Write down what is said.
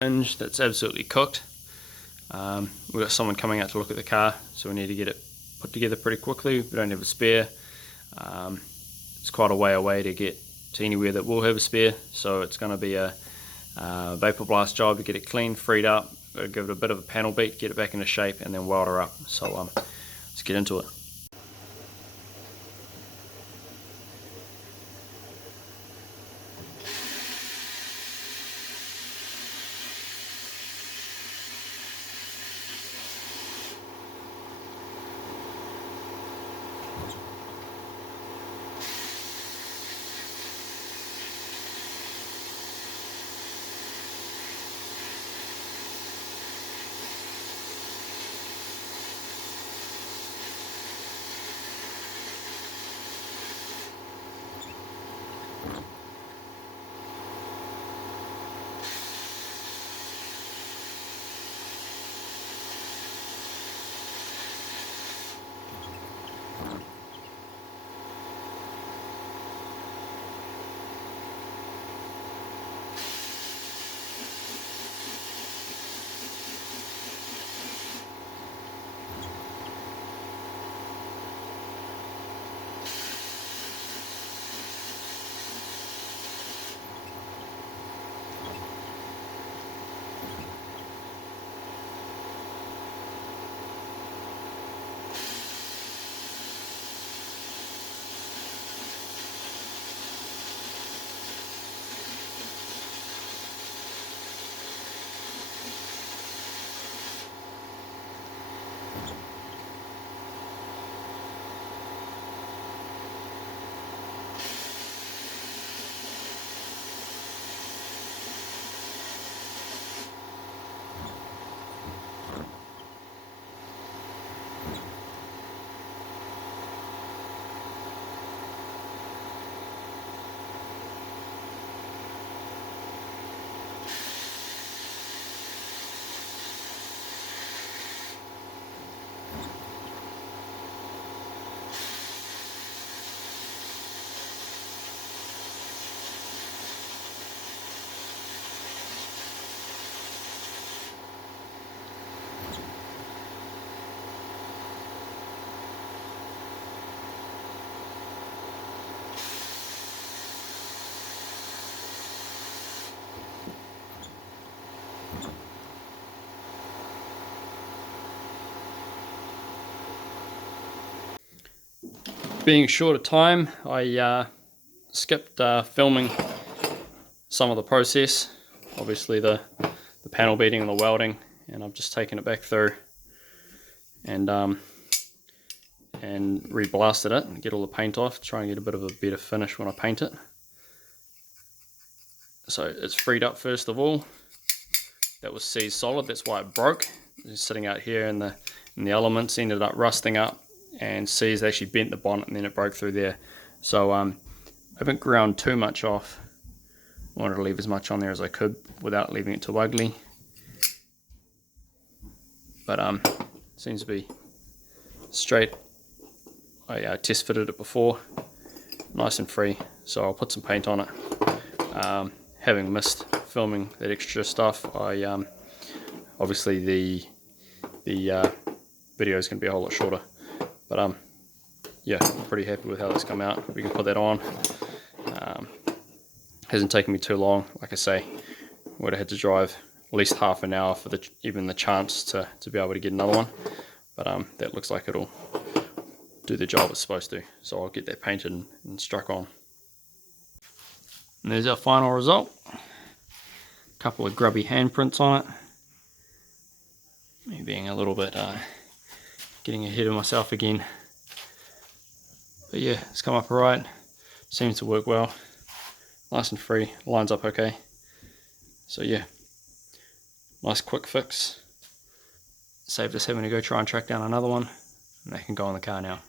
Hinge that's absolutely cooked. We've got someone coming out to look at the car, so we need to get it put together pretty quickly. We don't have a spare. It's quite a way away to get to anywhere that will have a spare, so it's going to be a vapor blast job to get it clean, freed up. Got to give it a bit of a panel beat, get it back into shape, and then weld her up. So let's get into it. Being short of time, I skipped filming some of the process, obviously the panel beating and the welding, and I've just taken it back through and re-blasted it and get all the paint off, try and get a bit of a better finish when I paint it. So it's freed up first of all. That was seized solid, that's why it broke. It's sitting out here and the elements ended up rusting up, and seized actually bent the bonnet and then it broke through there. So I haven't ground too much off. I wanted to leave as much on there as I could without leaving it too ugly. But seems to be straight. I test fitted it before, nice and free, so I'll put some paint on it. Having missed filming that extra stuff, I obviously the video is going to be a whole lot shorter, but yeah, I'm pretty happy with how this come out. We can put that on. Hasn't taken me too long. Like I say, would have had to drive at least half an hour for even the chance to be able to get another one, but that looks like it'll do the job it's supposed to, so I'll get that painted and struck on. And there's our final result. A couple of grubby handprints on it. Me being a little bit getting ahead of myself again, but yeah, it's come up alright. Seems to work well, nice and free, lines up okay. So yeah, nice quick fix. Saved us having to go try and track down another one, and that can go on the car now.